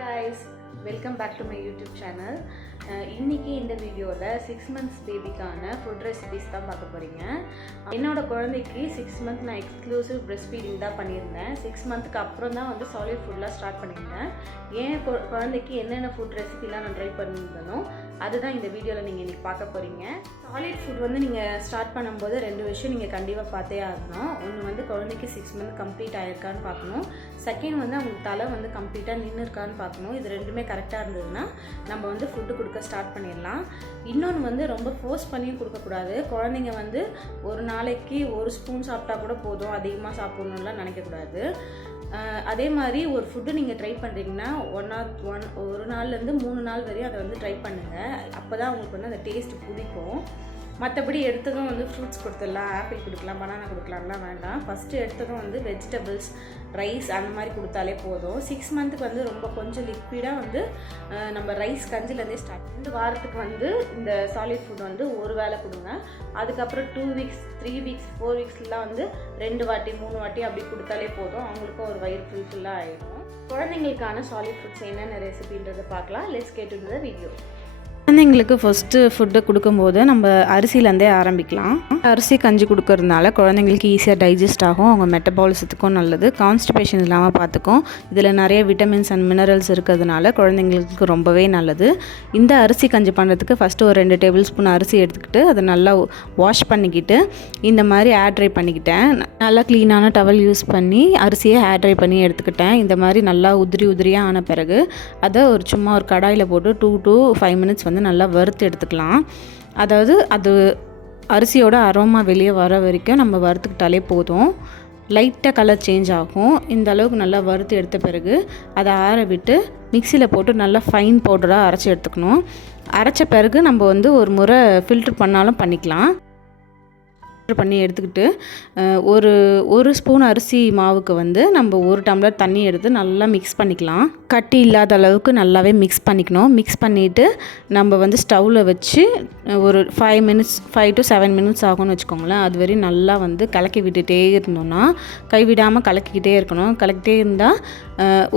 guys, welcome back to my YouTube channel. இன்னைக்கு இந்த வீடியோல 6 months பேபிக்கான ஃபுட் ரெசிபீஸ் தான் பார்க்க போறீங்க. என்னோட குழந்தைக்கு 6 month நான் எக்ஸ்க்ளூசிவ் பிரஸ்ட் ஃபீடிங் தான் பண்ணியிருந்தேன். 6 monthக்கு அப்புறம் தான் வந்து சாலிட் ஃபுட்லாம் ஸ்டார்ட் பண்ணியிருந்தேன். ஏன் குழந்தைக்கு என்னென்ன ஃபுட் ரெசிபிலாம் நான் ட்ரை பண்ணியிருந்தனோ அதுதான் இந்த வீடியோவில் நீங்கள் இன்றைக்கி பார்க்க போகிறீங்க. சாலிட் ஃபுட் வந்து நீங்கள் ஸ்டார்ட் பண்ணும்போது 2 விஷயம் நீங்கள் கண்டிப்பாக பார்த்தே ஆகணும். ஒன்று வந்து குழந்தைக்கு 6 month கம்ப்ளீட் ஆகிருக்கான்னு பார்க்கணும். செகண்ட் வந்து அவங்களுக்கு தலை வந்து கம்ப்ளீட்டாக நின்று இருக்கான்னு பார்க்கணும். இது ரெண்டுமே கரெக்டாக இருந்ததுன்னா நம்ம வந்து ஃபுட்டு கொடுக்க ஸ்டார்ட் பண்ணிடலாம். இன்னொன்று வந்து ரொம்ப ஃபோர்ஸ் பண்ணியும் கொடுக்கக்கூடாது. குழந்தைங்க வந்து ஒரு நாளைக்கு 1 ஸ்பூன் சாப்பிட்டா கூட போதும், அதிகமாக சாப்பிட்ணுன்னுலாம் நினைக்கக்கூடாது. அதே மாதிரி ஒரு ஃபுட்டு நீங்கள் ட்ரை பண்ணுறீங்கன்னா ஒரு நாள்லேருந்து 3 நாள் வரையும் அதை வந்து ட்ரை பண்ணுங்கள். அப்போ தான் உங்களுக்கு வந்து அந்த டேஸ்ட் பிடிக்கும். மற்றபடி எடுத்ததும் வந்து ஃப்ரூட்ஸ் கொடுத்துடலாம், ஆப்பிள் கொடுக்கலாம், பனானா கொடுக்கலாம்லாம் வேண்டாம். ஃபஸ்ட்டு எடுத்ததும் வந்து வெஜிடபிள்ஸ், ரைஸ் அந்த மாதிரி கொடுத்தாலே போதும். 6 monthக்கு வந்து ரொம்ப கொஞ்சம் லிக்விடாக வந்து நம்ம ரைஸ் கஞ்சிலேருந்தே ஸ்டார்ட். 2 வாரத்துக்கு வந்து இந்த சாலிட் ஃபுட் வந்து ஒரு வேளை கொடுங்க. அதுக்கப்புறம் 2 weeks, 3 weeks, 4 weeksலாம் வந்து 2 வாட்டி 3 வாட்டி அப்படி கொடுத்தாலே போதும். அவங்களுக்கும் ஒரு வயிறு ஃபுல்லாக ஆகிடும். குழந்தைங்களுக்கான சாலிட் ஃபுட்ஸ் என்னென்ன ரெசிபின்றதை பார்க்கலாம். Let's get into the video. குழந்தைங்களுக்கு ஃபஸ்ட்டு ஃபுட்டு கொடுக்கும்போது நம்ம அரிசியிலேருந்தே ஆரம்பிக்கலாம். அரிசி கஞ்சி கொடுக்கறதுனால குழந்தைங்களுக்கு ஈஸியாக டைஜஸ்ட் ஆகும், அவங்க மெட்டபாலிசத்துக்கும் நல்லது, கான்ஸ்டிபேஷன் இல்லாமல் பார்த்துக்கும். இதில் நிறைய விட்டமின்ஸ் அண்ட் மினரல்ஸ் இருக்கிறதுனால குழந்தைங்களுக்கு ரொம்பவே நல்லது. இந்த அரிசி கஞ்சி பண்ணுறதுக்கு ஃபஸ்ட்டு ஒரு 2 டேபிள் ஸ்பூன் அரிசி எடுத்துக்கிட்டு அதை நல்லா வாஷ் பண்ணிக்கிட்டு இந்த மாதிரி ஏர் ட்ரை பண்ணிக்கிட்டேன். நல்லா க்ளீனான டவல் யூஸ் பண்ணி அரிசியை ஏர் ட்ரை பண்ணி எடுத்துக்கிட்டேன். இந்த மாதிரி நல்லா உதிரியாக ஆன பிறகு அதை சும்மா ஒரு கடாயில் போட்டு 2 to 5 minutes வந்து நல்லா வறுத்து எடுத்துக்கலாம். அதாவது அது அரிசியோட அரோமா வெளியே வர வரைக்கும் நம்ம வறுத்துக்கிட்டாலே போதும். லைட்டாக கலர் சேஞ்ச் ஆகும். இந்த அளவுக்கு நல்லா வறுத்து எடுத்த பிறகு அதை ஆற விட்டு மிக்சியில் போட்டு நல்லா ஃபைன் பவுடராக அரைச்சி எடுத்துக்கணும். அரைச்ச பிறகு நம்ம வந்து ஒரு முறை ஃபில்ட்ரு பண்ணாலும் பண்ணிக்கலாம். பண்ணி எடுத்துக்கிட்டு ஒரு ஸ்பூன் அரிசி மாவுக்கு வந்து நம்ம 1 டம்ளர் தண்ணி எடுத்து நல்லா மிக்ஸ் பண்ணிக்கலாம். கட்டி இல்லாத அளவுக்கு நல்லாவே மிக்ஸ் பண்ணிக்கணும். மிக்ஸ் பண்ணிவிட்டு நம்ம வந்து ஸ்டவ்வில் வச்சு ஒரு 5 to 7 minutes ஆகும்னு வச்சுக்கோங்களேன். அது வரையும் நல்லா வந்து கலக்கி விட்டுட்டே இருந்தோம்னா, கைவிடாமல் கலக்கிக்கிட்டே இருக்கணும். கலக்கிட்டே இருந்தால்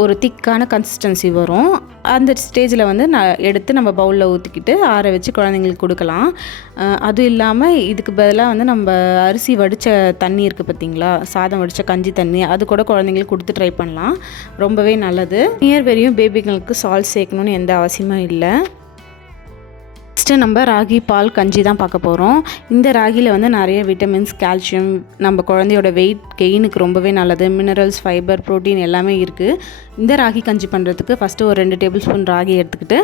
ஒரு திக்கான கன்சிஸ்டன்சி வரும். அந்த ஸ்டேஜில் வந்து எடுத்து நம்ம பவுலில் ஊற்றிக்கிட்டு ஆற வச்சு குழந்தைங்களுக்கு கொடுக்கலாம். அதுவும் இல்லாமல் இதுக்கு பதிலாக வந்து நம்ம அரிசி வடித்த தண்ணி இருக்குது பார்த்திங்களா, சாதம் வடித்த கஞ்சி தண்ணி, அது கூட குழந்தைங்களுக்கு கொடுத்து ட்ரை பண்ணலாம். ரொம்பவே நல்லது. நியர் வரையும் பேபிங்களுக்கு சால்ட் சேர்க்கணுன்னு எந்த அவசியமும் இல்லை. நெக்ஸ்ட்டு நம்ம ராகி பால் கஞ்சி தான் பார்க்க போகிறோம். இந்த ராகியில் வந்து நிறைய விட்டமின்ஸ், கால்சியம், நம்ம குழந்தையோட வெயிட் கெயினுக்கு ரொம்பவே நல்லது. மினரல்ஸ், ஃபைபர், ப்ரோட்டீன் எல்லாமே இருக்குது. இந்த ராகி கஞ்சி பண்ணுறதுக்கு ஃபஸ்ட்டு ஒரு 2 டேபிள் ஸ்பூன் ராகி எடுத்துக்கிட்டு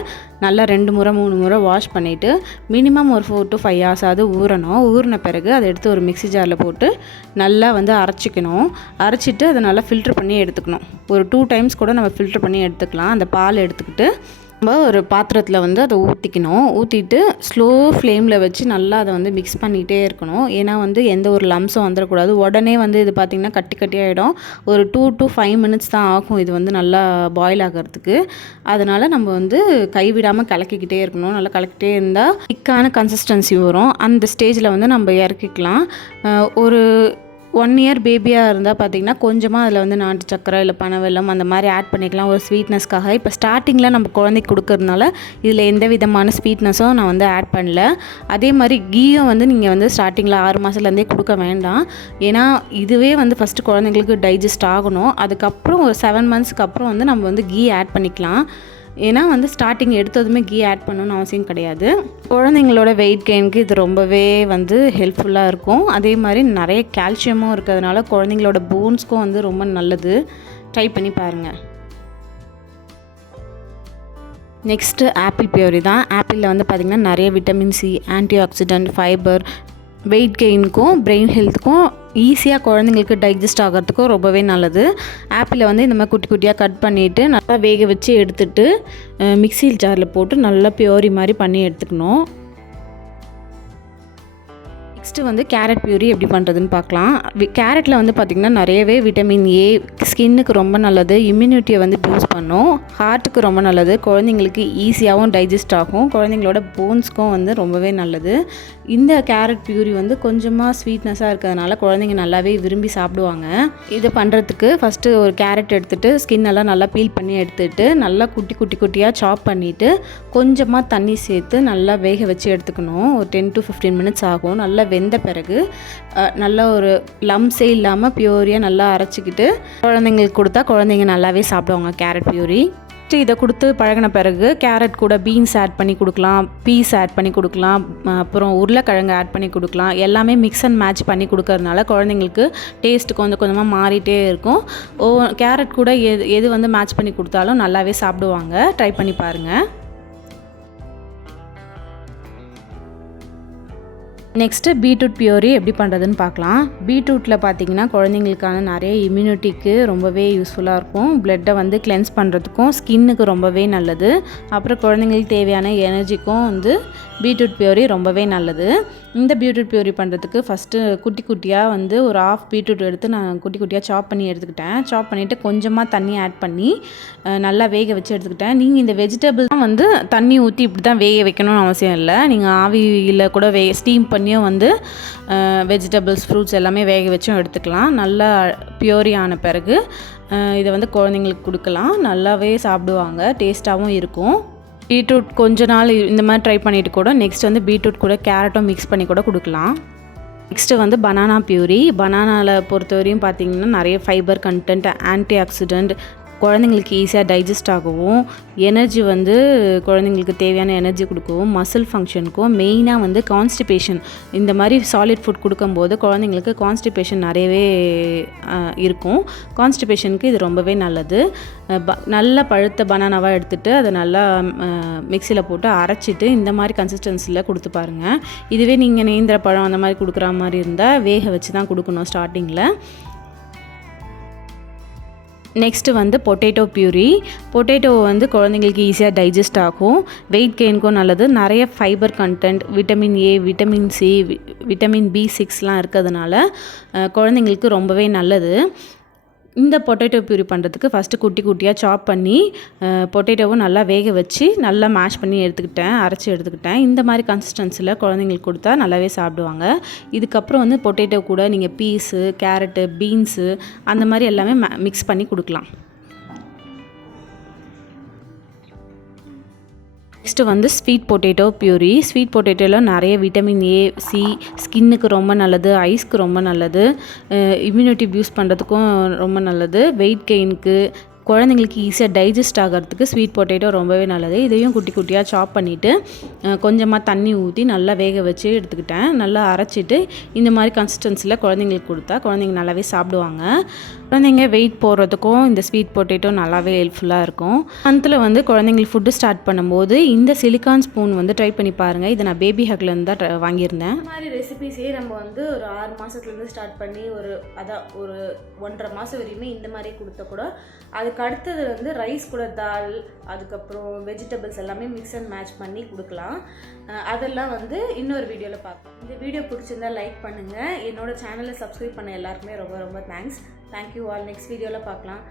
நல்லா 2 முறை 3 முறை வாஷ் பண்ணிவிட்டு மினிமம் ஒரு 4 to 5 hours ஆகுது ஊறணும். ஊறின பிறகு அதை எடுத்து ஒரு மிக்ஸி ஜாரில் போட்டு நல்லா வந்து அரைச்சிக்கணும். அரைச்சிட்டு அதை நல்லா ஃபில்ட்ரு பண்ணி எடுத்துக்கணும். ஒரு 2 times கூட நம்ம ஃபில்ட்ரு பண்ணி எடுத்துக்கலாம். அந்த பால் எடுத்துக்கிட்டு நம்ம ஒரு பாத்திரத்தில் வந்து அதை ஊற்றிக்கணும். ஊற்றிட்டு ஸ்லோ ஃப்ளேமில் வச்சு நல்லா அதை வந்து மிக்ஸ் பண்ணிகிட்டே இருக்கணும். ஏன்னா வந்து எந்த ஒரு லம்ஸும் வந்துடக்கூடாது. உடனே வந்து இது பார்த்திங்கன்னா கட்டி ஆகிடும். ஒரு 2 to 5 minutes தான் ஆகும் இது வந்து நல்லா பாயில் ஆகிறதுக்கு. அதனால் நம்ம வந்து கைவிடாமல் கலக்கிக்கிட்டே இருக்கணும். நல்லா கலக்கிட்டே இருந்தால் திக்கான கன்சிஸ்டன்சி வரும். அந்த ஸ்டேஜில் வந்து நம்ம இறக்கிக்கலாம். ஒரு 1 year பேபியாக இருந்தால் பார்த்திங்கன்னா கொஞ்சமாக அதில் வந்து நாட்டு சக்கரை இல்லை பனவெல்லம் அந்த மாதிரி ஆட் பண்ணிக்கலாம் ஒரு ஸ்வீட்னஸ்க்காக. இப்போ ஸ்டார்டிங்கில் நம்ம குழந்தைக்கு கொடுக்கறதுனால இதில் எந்த விதமான ஸ்வீட்னஸும் நான் வந்து ஆட் பண்ணல. அதே மாதிரி கீயும் வந்து நீங்கள் வந்து ஸ்டார்டிங்கில் 6 மாதத்துலேருந்தே கொடுக்க வேண்டாம். ஏன்னா இதுவே வந்து ஃபஸ்ட்டு குழந்தைங்களுக்கு டைஜஸ்ட் ஆகணும். அதுக்கப்புறம் ஒரு 7 monthsக்கு அப்புறம் வந்து நம்ம வந்து கீ ஆட் பண்ணிக்கலாம். ஏன்னா வந்து ஸ்டார்டிங் எடுத்ததுமே கீ ஆட் பண்ணணும்னு அவசியம் கிடையாது. குழந்தைங்களோட வெயிட் கெயினுக்கு இது ரொம்பவே வந்து ஹெல்ப்ஃபுல்லாக இருக்கும். அதே மாதிரி நிறைய கால்சியமும் இருக்கிறதுனால குழந்தைங்களோட போன்ஸ்க்கும் வந்து ரொம்ப நல்லது. ட்ரை பண்ணி பாருங்கள். நெக்ஸ்ட்டு ஆப்பிள் பியூரி தான். ஆப்பிளில் வந்து பார்த்திங்கன்னா நிறைய vitamin C, antioxidant, fibre, weight கெயினுக்கும் பிரெயின் ஹெல்த்துக்கும் ஈஸியாக குழந்தைங்களுக்கு டைஜஸ்ட் ஆகிறதுக்கும் ரொம்பவே நல்லது. ஆப்பிளை வந்து இந்த மாதிரி குட்டி குட்டியாக கட் பண்ணிவிட்டு நல்லா வேக வச்சு எடுத்துகிட்டு மிக்ஸி ஜாரில் போட்டு நல்லா பியூரி மாதிரி பண்ணி எடுத்துக்கணும். நெக்ஸ்ட்டு வந்து கேரட் பியூரி எப்படி பண்ணுறதுன்னு பார்க்கலாம். கேரட்டில் வந்து பார்த்திங்கன்னா நிறையவே விட்டமின் ஏ, ஸ்கின்னுக்கு ரொம்ப நல்லது, இம்யூனிட்டியை வந்து பூஸ்ட் பண்ணும், ஹார்ட்டுக்கு ரொம்ப நல்லது, குழந்தைங்களுக்கு ஈஸியாகவும் டைஜஸ்ட் ஆகும், குழந்தைங்களோட போன்ஸ்க்கும் வந்து ரொம்பவே நல்லது. இந்த கேரட் பியூரி வந்து கொஞ்சமாக ஸ்வீட்னஸாக இருக்கிறதுனால குழந்தைங்க நல்லாவே விரும்பி சாப்பிடுவாங்க. இதை பண்ணுறதுக்கு ஃபஸ்ட்டு ஒரு கேரட் எடுத்துகிட்டு ஸ்கின்னெல்லாம் நல்லா பீல் பண்ணி எடுத்துகிட்டு நல்லா குட்டி குட்டியாக சாப் பண்ணிவிட்டு கொஞ்சமாக தண்ணி சேர்த்து நல்லா வேக வச்சு எடுத்துக்கணும். ஒரு 10 to 15 மினிட்ஸ் ஆகும். நல்லா வெந்த பிறகு நல்லா ஒரு லம்ஸே இல்லாமல் பியூரியாக நல்லா அரைச்சிக்கிட்டு குழந்தைங்களுக்கு கொடுத்தா குழந்தைங்க நல்லாவே சாப்பிடுவாங்க கேரட் பியூரி. இதை கொடுத்து பழகின பிறகு கேரட் கூட பீன்ஸ் ஆட் பண்ணி கொடுக்கலாம், பீஸ் ஆட் பண்ணி கொடுக்கலாம், அப்புறம் உருளைக்கிழங்கு ஆட் பண்ணி கொடுக்கலாம். எல்லாமே மிக்ஸ் அண்ட் மேட்ச் பண்ணி கொடுக்கறதுனால குழந்தைங்களுக்கு டேஸ்ட் கொஞ்சம் கொஞ்சமாக மாறிட்டே இருக்கும். கேரட் கூட எது வந்து மேட்ச் பண்ணி கொடுத்தாலும் நல்லாவே சாப்பிடுவாங்க. ட்ரை பண்ணி பாருங்கள். நெக்ஸ்ட்டு பீட்ரூட் பியூரி எப்படி பண்ணுறதுன்னு பார்க்கலாம். பீட்ரூட்டில் பார்த்திங்கன்னா குழந்தைங்களுக்கான நிறைய இம்யூனிட்டிக்கு ரொம்பவே யூஸ்ஃபுல்லாக இருக்கும். பிளட்டை வந்து கிளென்ஸ் பண்ணுறதுக்கும் ஸ்கின்னுக்கு ரொம்பவே நல்லது. அப்புறம் குழந்தைங்களுக்கு தேவையான எனர்ஜிக்கும் வந்து பீட்ரூட் பியூரி ரொம்பவே நல்லது. இந்த பீட்ரூட் பியூரி பண்ணுறதுக்கு ஃபஸ்ட்டு குட்டியாக வந்து ஒரு ½ பீட்ரூட் எடுத்து நான் குட்டியாக சாப் பண்ணி எடுத்துக்கிட்டேன். சாப் பண்ணிவிட்டு கொஞ்சமாக தண்ணி ஆட் பண்ணி நல்லா வேக வச்சு எடுத்துக்கிட்டேன். நீங்கள் இந்த வெஜிடபிள் தான் வந்து தண்ணி ஊற்றி இப்படி தான் வேக வைக்கணும்னு அவசியம் இல்லை. நீங்கள் ஆவியில் கூட ஸ்டீம் பண்ணியும் வந்து வெஜிடபிள்ஸ், ஃப்ரூட்ஸ் எல்லாமே வேக வச்சும் எடுத்துக்கலாம். நல்லா பியூரி ஆன பிறகு இதை வந்து குழந்தைங்களுக்கு கொடுக்கலாம். நல்லாவே சாப்பிடுவாங்க, டேஸ்ட்டாகவும் இருக்கும். பீட்ரூட் கொஞ்ச நாள் இந்த மாதிரி ட்ரை பண்ணிவிட்டு கூட நெக்ஸ்ட் வந்து பீட்ரூட் கூட கேரட்டும் மிக்ஸ் பண்ணி கூட கொடுக்கலாம். நெக்ஸ்ட்டு வந்து பனானா பியூரி. பனானாவில் பொறுத்தவரையும் பார்த்திங்கன்னா நிறைய ஃபைபர் கண்டென்ட், ஆன்டி ஆக்சிடென்ட், குழந்தைங்களுக்கு ஈஸியாக டைஜஸ்ட் ஆகவும், எனர்ஜி வந்து குழந்தைங்களுக்கு தேவையான எனர்ஜி கொடுக்கவும், மசில் ஃபங்க்ஷனுக்கும், மெயினாக வந்து கான்ஸ்டிபேஷன், இந்த மாதிரி சாலிட் ஃபுட் கொடுக்கும்போது குழந்தைங்களுக்கு கான்ஸ்டிபேஷன் நிறையவே இருக்கும். கான்ஸ்டிபேஷனுக்கு இது ரொம்பவே நல்லது. நல்ல பழுத்த பனானாவாக எடுத்துகிட்டு அதை நல்லா மிக்சியில் போட்டு அரைச்சிட்டு இந்த மாதிரி கன்சிஸ்டன்சியில் கொடுத்து பாருங்கள். இதுவே நீங்கள் நேந்திர பழம் அந்த மாதிரி கொடுக்குற மாதிரி இருந்தால் வேக வச்சு தான் கொடுக்கணும் ஸ்டார்டிங்கில். நெக்ஸ்ட்டு வந்து பொட்டேட்டோ பியூரி. பொட்டேட்டோ வந்து குழந்தைங்களுக்கு ஈஸியாக டைஜஸ்ட் ஆகும், வெயிட் கெயினுக்கும் நல்லது, நிறைய fibre content, vitamin A, vitamin C, vitamin B6 இருக்கிறதுனால குழந்தைங்களுக்கு ரொம்பவே நல்லது. இந்த பொட்டேட்டோ பியூரி பண்ணுறதுக்கு ஃபஸ்ட்டு குட்டியாக சாப் பண்ணி பொட்டேட்டோவும் நல்லா வேக வச்சு நல்லா மேஷ் பண்ணி அரைச்சி எடுத்துக்கிட்டேன். இந்த மாதிரி கன்சிஸ்டன்சியில் குழந்தைங்களுக்கு கொடுத்தா நல்லாவே சாப்பிடுவாங்க. இதுக்கப்புறம் வந்து பொட்டேட்டோ கூட நீங்கள் பீஸு, கேரட்டு, பீன்ஸு அந்த மாதிரி எல்லாமே மிக்ஸ் பண்ணி கொடுக்கலாம். நெக்ஸ்ட்டு வந்து ஸ்வீட் பொட்டேட்டோ பியூரி. ஸ்வீட் பொட்டேட்டோவில் நிறைய விட்டமின் ஏ, சி, ஸ்கின்னுக்கு ரொம்ப நல்லது, ஐஸ்க்கு ரொம்ப நல்லது, இம்யூனிட்டி பூஸ்ட் பண்ணுறதுக்கும் ரொம்ப நல்லது, வெயிட் கெயினுக்கு, குழந்தைங்களுக்கு ஈஸியாக டைஜஸ்ட் ஆகிறதுக்கு ஸ்வீட் பொட்டேட்டோ ரொம்பவே நல்லது. இதையும் குட்டியாக சாப் பண்ணிவிட்டு கொஞ்சமாக தண்ணி ஊற்றி நல்லா வேக வச்சு எடுத்துக்கிட்டேன். நல்லா அரைச்சிட்டு இந்த மாதிரி கன்சிஸ்டன்சியில் குழந்தைங்களுக்கு கொடுத்தா குழந்தைங்க நல்லாவே சாப்பிடுவாங்க. குழந்தைங்க வெயிட் போடுறதுக்கும் இந்த ஸ்வீட் பொட்டேட்டோ நல்லாவே ஹெல்ப்ஃபுல்லாக இருக்கும். மந்தில் வந்து குழந்தைங்களுக்கு ஃபுட்டு ஸ்டார்ட் பண்ணும்போது இந்த சிலிக்கான் ஸ்பூன் வந்து ட்ரை பண்ணி பாருங்கள். இதை நான் பேபி ஹக்லேருந்து தான் வாங்கியிருந்தேன். இந்த மாதிரி ரெசிபிஸே நம்ம வந்து ஒரு 6 மாதத்துலேருந்து ஸ்டார்ட் பண்ணி ஒரு 1.5 மாதம் வரையுமே இந்த மாதிரி கொடுத்த கூட, அதுக்கு அடுத்தது வந்து ரைஸ் கூட தால், அதுக்கப்புறம் வெஜிடபிள்ஸ் எல்லாமே மிக்ஸ் அண்ட் மேட்ச் பண்ணி கொடுக்கலாம். அதெல்லாம் வந்து இன்னொரு வீடியோவில் பார்க்கலாம். இந்த வீடியோ பிடிச்சிருந்தா லைக் பண்ணுங்கள். என்னோட சேனலை சப்ஸ்கிரைப் பண்ண எல்லாருக்குமே ரொம்ப தேங்க்ஸ். Thank you all. நெக்ஸ்ட் வீடியோவில் பார்க்கலாம்.